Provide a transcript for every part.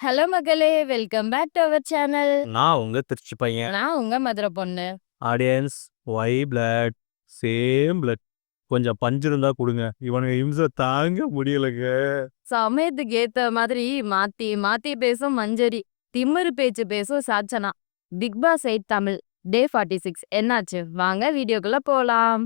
Hello மக்களே! Welcome back to our channel. நான் உங்க திருச்சி பையன். நான் உங்க மதுரை பொண்ணு. Audience why blood, same blood. கொஞ்சம் பஞ்சு இருந்தா குடுங்க. இவனுங்க இம்ச தாங்க முடியலங்க. சமயத்துக்கு ஏத்த மாதிரி மாத்தி மாத்தி பேசும் மஞ்சரி. திமிரு பேச்சு பேசும் சாச்சனா. பிக் பாஸ் 8 தமிழ் டே 46 என்னாச்சு? வாங்க வீடியோக்குள்ள போலாம்.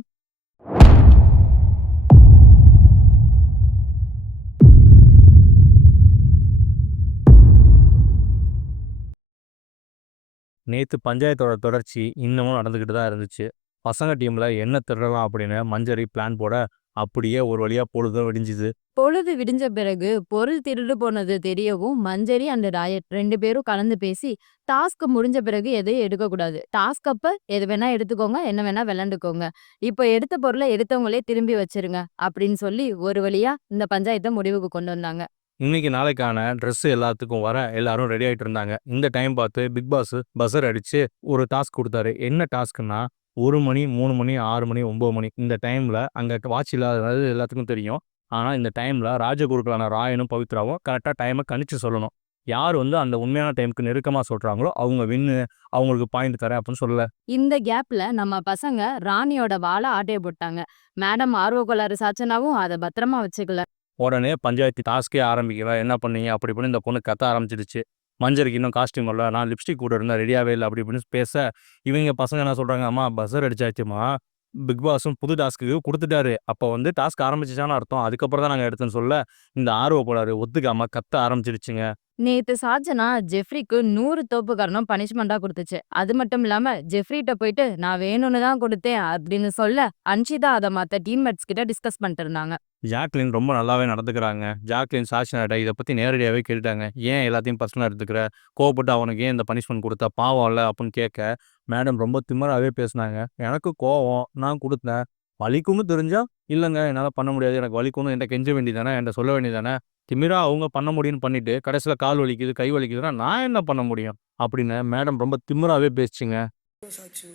நேத்து பஞ்சாயத்தோட தொடர்ச்சி இன்னமும் நடந்துகிட்டு தான் இருந்துச்சு. பசங்க டீம்ல என்ன திருடலாம் அப்படின்னு மஞ்சரி பிளான் போட, அப்படியே ஒரு வழியா பொழுதும் விடிஞ்சுது. பொழுது விடிஞ்ச பிறகு பொருள் திருடு போனது தெரியவும் மஞ்சரி அண்ட் ராயட் 2 பேரும் கலந்து பேசி டாஸ்க் முடிஞ்ச பிறகு எதையும் எடுக்கக்கூடாது. டாஸ்க் அப்ப எது வேணா எடுத்துக்கோங்க, என்ன வேணா விளையாண்டுக்கோங்க. இப்போ எடுத்த பொருள எடுத்தவங்களே திரும்பி வச்சிருங்க அப்படின்னு சொல்லி ஒரு வழியா இந்த பஞ்சாயத்த முடிவுக்கு கொண்டு வந்தாங்க. இன்னைக்கு நாளைக்கான ட்ரெஸ் எல்லாத்துக்கும் வர எல்லாரும் ரெடி ஆயிட்டு இருந்தாங்க. இந்த டைம் பார்த்து பிக் பாஸ் பஸர் அடிச்சு ஒரு டாஸ்க் குடுத்தாரு. என்ன டாஸ்க்னா 1 மணி, 3 மணி, 6 மணி, 9 மணி இந்த டைம்ல அங்க வாட்ச் இல்லாதது எல்லாத்துக்கும் தெரியும். ஆனா இந்த டைம்ல ராஜகுருக்களான ராயனும், பவித்ராவும் கரெக்ட்டா டைம கணிச்சு சொல்லணும். யார் வந்து அந்த உண்மையான டைம்க்கு நெருக்கமா சொல்றாங்களோ அவங்க வின்னு. அவங்களுக்கு பாயிண்ட் தரேன் அப்படின்னு சொல்லல. இந்த கேப்ல நம்ம பசங்க ராணியோட வால ஆட்டைய போட்டாங்க. மேடம் ஆர்வக்கோளாறு சாச்சனாவும் அத பத்திரமா வச்சுக்கல. உடனே பஞ்சாயத்து டாஸ்க்கே ஆரம்பிக்கல. என்ன பண்ணீங்க? அப்படி இப்படின்னு இந்த பொண்ணு கத்த ஆரம்பிச்சுடுச்சு. மஞ்சரிக்கு இன்னும் காஸ்டியூம் வரல. நான் லிப்ஸ்டிக் கூட இருந்தேன். ரெடியாவே இல்ல. அப்படி இப்படின்னு பேச, இவங்க பசங்க என்ன சொல்றாங்க, "அம்மா பஸர் அடிச்சாச்சும்மா. பிக் பாஸும் புது டாஸ்க்கு குடுத்துட்டாரு. அப்போ வந்து டாஸ்க் ஆரம்பிச்சுச்சான்னு அர்த்தம். அதுக்கப்புறம் தான் நாங்க எடுத்தோம்ன்னு" சொல்ல, இந்த ஆர்வ கோளாறு ஒத்துக்காம கத்த ஆரம்பிச்சிடுச்சுங்க. நேத்து சாச்சனா ஜெஃப்ரிக்கு 100 தோப்பு கரணம் பனிஷ்மெண்ட்டா குடுத்துச்சு. அது மட்டும் இல்லாம ஜெஃப்ரிட்ட போயிட்டு நான் வேணும்னு தான் குடுத்தேன் அப்படின்னு சொல்ல, அன்ஷிதா அத மத்த டீம்மேட்ஸ் கிட்ட டிஸ்கஸ் பண்ணிட்டு இருந்தாங்க. ஜாக்லின் ரொம்ப நல்லாவே நடந்துக்கிறாங்க. ஜாக்லின் சாக்ஷினாட்ட இத பத்தி நேரடியாவே கேட்டுட்டாங்க. "ஏன் எல்லாத்தையும் பர்சனலா எடுத்துக்கிற? கோவப்பட்டு அவனுக்கு ஏன் இந்த பனிஷ்மென்ட் குடுத்த? பாவம்ல" அப்புட்ன்னு கேட்க, மேடம் ரொம்ப திமிராவே பேசுனாங்க. "எனக்கு கோவம். நான் குடுத்தேன். வலிக்கும்னு தெரிஞ்சா, இல்லங்க என்னால பண்ண முடியாது. எனக்கு வலிக்கும்னு என்ட்ட கெஞ்ச வேண்டியது தானே, என்ட்ட சொல்ல வேண்டியது தானே. திமிரா அவங்க பண்ண முடியும்னு பண்ணிட்டு, கடைசில கால் வலிக்குது, கை வலிக்குதுன்னா நான் என்ன பண்ண முடியும்?" அப்படின்னு மேடம் ரொம்ப திமிராவே பேசுச்சுங்க. சாச்சு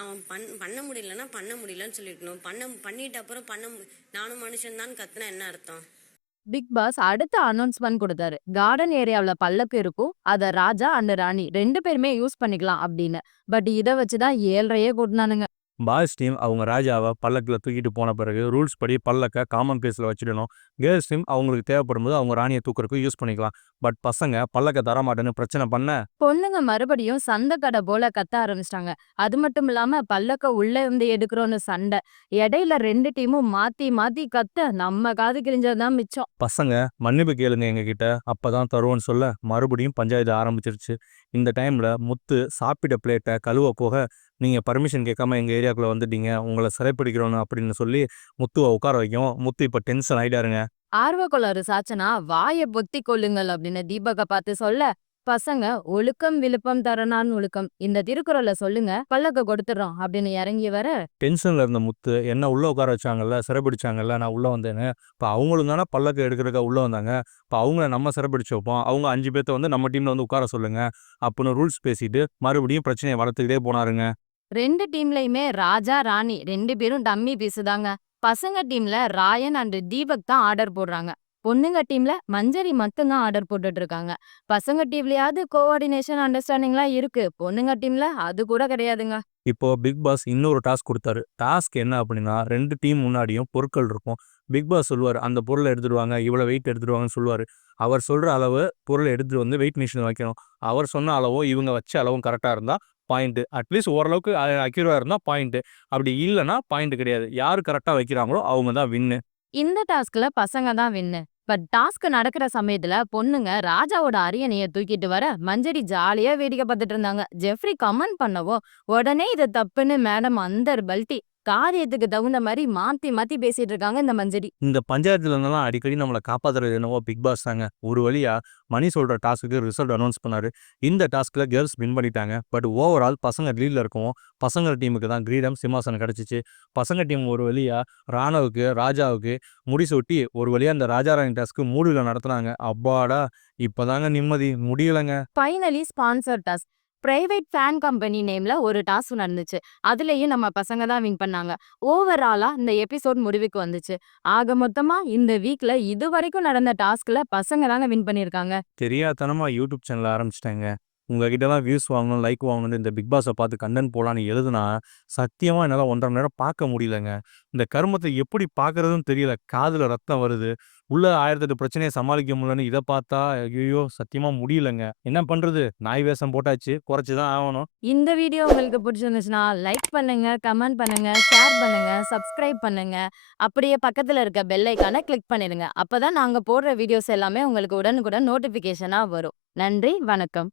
அவன் பண்ண முடியலன்னா பண்ண முடியலன்னு சொல்லிருக்கணும். பண்ணிட்ட அப்புறம் நானும் மனுஷன் தான் கத்துனா என்ன அர்த்தம்? பிக் பாஸ் அடுத்த அனௌன்ஸ்மென்ட் குடுத்தாரு. கார்டன் ஏரியாவுல பல்லக்கு இருக்கும். அத ராஜா அண்ட் ராணி 2 பேருமே யூஸ் பண்ணிக்கலாம் அப்படின்னு. பட் இத வச்சு தான் 7:30யே கூட்டுனானுங்க. பாய்ஸ் டீம் அவங்க ராஜாவ பல்லக்குல தூக்கிட்டு போன பிறகு ரூல்ஸ் படி பல்லக்க காமன் பிளேஸ்ல வச்சிடணும். கேர்ள்ஸ் டீம் அவங்களுக்கு தேவைப்படும்போது அவங்க ராணிய தூக்குறதுக்கு யூஸ் பண்ணிக்கலாம். பட் பசங்க பல்லக்க தரமாட்டேன்னு பிரச்சனை பண்ண, பொண்ணுங்க மறுபடியும் சண்ட கடை போல கத்த ஆரம்பிச்சிட்டாங்க. அது மட்டும் இல்லாம பல்லக்க உள்ள இருந்து எடுக்கிறோம்னு சண்டை. இடையில 2 டீமும் மாத்தி மாத்தி கத்த நம்ம காது கிழிஞ்சது தான் மிச்சம். பசங்க மன்னிப்பு கேளுங்க எங்ககிட்ட, அப்பதான் தருவோம்ன்னு சொல்ல, மறுபடியும் பஞ்சாயத்து ஆரம்பிச்சிருச்சு. இந்த டைம்ல முத்து சாப்பிட்ட பிளேட்ட கழுவ போக, "நீங்க பர்மிஷன் கேட்காம எங்க ஏரியாக்குள்ள வந்துட்டீங்க. உங்கள சிறைப்பிடிக்கிறோம்" அப்படின்னு சொல்லி முத்துவ உட்கார வைக்கவும், முத்து இப்ப டென்ஷன் ஆயிட்டாருங்க. ஆர்வக்கோளாறு சாச்சனா வாய பொத்திக் கொள்ளுங்கள் அப்படின்னு தீபக்க பார்த்து சொல்ல, பசங்க ஒழுக்கம் விழுப்பம் தரனான் ஒழுக்கம். இந்த திருக்குறள சொல்லுங்க பல்லக்க கொடுத்துடுறோம் அப்படின்னு இறங்கி வர, டென்ஷன்ல இருந்த முத்து, என்ன உள்ள உட்கார வச்சாங்கல்ல, சிறைபிடிச்சாங்கல்ல, நான் உள்ள வந்தேன்னு. இப்ப அவங்களும் தானே பல்லக்கு எடுக்கிறதுக்காக உள்ள வந்தாங்க. இப்ப அவங்கள நம்ம சிறைபிடிச்சு வைப்போம். அவங்க 5 பேத்த வந்து நம்ம டீம்ல வந்து உட்கார சொல்லுங்க. அப்புட்ன்னு ரூல்ஸ் பேசிட்டு, மறுபடியும் பிரச்சனைய வளர்த்துக்கிட்டே போனாருங்க. 2 டீம்லயுமே ராஜா, ராணி 2 பேரும் டம்மி பீஸு தாங்க. பசங்க டீம்ல ராயன் அண்ட் தீபக் தான் ஆர்டர் போடுறாங்க. பொண்ணுங்க டீம்ல மஞ்சரி மட்டும் தான் ஆர்டர் போட்டுட்டு இருக்காங்க. பசங்க டீம்லயாவது கோஆர்டினேஷன், அண்டர்ஸ்டாண்டிங்லாம் இருக்கு. பொண்ணுங்க டீம்ல அது கூட கிடையாதுங்க. இப்போ பிக் பாஸ் இன்னொரு டாஸ்க் குடுத்தாரு. டாஸ்க் என்ன அப்படின்னா, 2 டீம் முன்னாடியும் பொருட்கள் இருக்கும். பிக் பாஸ் சொல்லுவாரு, "அந்த பொருள எடுத்துட்டு வாங்க. இவ்வளோ வெயிட் எடுத்துட்டு வாங்கன்னு" சொல்லுவாரு. அவர் சொல்ற அளவு பொருள எடுத்துட்டு வந்து வெயிட் மிஷின்ல வைக்கணும். அவர் சொன்ன அளவும், இவங்க வச்ச அளவும் கரெக்ட்டா இருந்தா பாயிண்ட்டு. அட்லீஸ்ட் ஓரளவுக்கு அக்யூரேட்டா இருந்தா பாயிண்ட்டு. அப்படி இல்லன்னா பாயிண்ட் கிடையாது. யாரு கரெக்ட்டா வைக்கிறாங்களோ அவங்க தான் வின்னு. இந்த டாஸ்க்ல பசங்க தான் வின்னு. பட் டாஸ்க் நடக்கிற சமயத்துல பொண்ணுங்க ராஜாவோட அரியணைய தூக்கிட்டு வர மஞ்சரி ஜாலியா வேடிக்கை பார்த்துட்டு இருந்தாங்க. ஜெஃப்ரி கமெண்ட் பண்ணவும் உடனே இது தப்புன்னு மேடம் அந்தர் பல்டி. காரியத்துக்கு தகுந்த மாதிரி மாத்தி மாத்தி பேசிட்டு இருக்காங்க இந்த மஞ்சரி. இந்த பஞ்சாயத்துல இருந்தெல்லாம் அடிக்கடி நம்மள காப்பாத்துறது என்னவோ பிக் பாஸ் தாங்க. ஒரு வழியா மணி சொல்ற டாஸ்க்குக்கு ரிசல்ட் அனௌன்ஸ் பண்ணாரு. இந்த டாஸ்க்ல கேர்ள்ஸ் வின் பண்ணிட்டாங்க. பட் ஓவரால் பசங்க லீட்ல இருக்கவும், பசங்க டீமுக்கு தான் கிரீடம், சிம்மாசனம் கிடைச்சுச்சு. பசங்க டீம் ஒரு வழியா ராணவுக்கு, ராஜாவுக்கு முடிசூட்டி ஒரு வழியா இந்த ராஜா ராணி டாஸ்க்கு மூடுல நடத்துனாங்க. அப்பாடா! இப்பதாங்க நிம்மதி. முடியலங்க. Finally sponsor task. Private fan company நேம்ல ஒரு டாஸ்க் நடந்துச்சு. அதுலயும் நம்ம பசங்க தான் வின் பண்ணாங்க. ஓவராலா இந்த எபிசோட் முடிவுக்கு வந்துச்சு. ஆக மொத்தமா இந்த வீக்ல இதுவரைக்கும் நடந்த டாஸ்க்ல பசங்க தாங்க வின் பண்ணியிருக்காங்க. தெரியாத்தனமா யூடியூப் சேனல் ஆரம்பிச்சுட்டேங்க. உங்ககிட்டலாம் வியூஸ் வாங்கணும், லைக் வாங்கணும்னு இந்த பிக் பாஸ பார்த்து கன்டென்ட் போலான்னு எழுதுனா, சத்தியமா என்னால 1 1/2 மணி நேரம் பார்க்க முடியலங்க. இந்த கருமத்த எப்படி பார்க்குறதுன்னு தெரியல. காதுல ரத்தம் வருது. உள்ள 1008 பிரச்சனைய சமாளிக்க முடியலன்னு இத பார்த்தா, ஐய்யயோ! சத்தியமா முடியலங்க. என்ன பண்றது? நாய் வேஷம் போட்டாச்சு. குறைச்சு தான் ஆவணும். இந்த வீடியோ உங்களுக்கு பிடிச்சிருந்துச்சுன்னா, லைக் பண்ணுங்க, கமெண்ட் பண்ணுங்க, ஷேர் பண்ணுங்க, சப்ஸ்கிரைப் பண்ணுங்க. அப்படியே பக்கத்துல இருக்க பெல் ஐகான கிளிக் பண்ணிடுங்க. அப்பதான் நாங்க போடுற வீடியோஸ் எல்லாமே உங்களுக்கு உடனுக்குடன் நோட்டிஃபிகேஷனா வரும். நன்றி, வணக்கம்.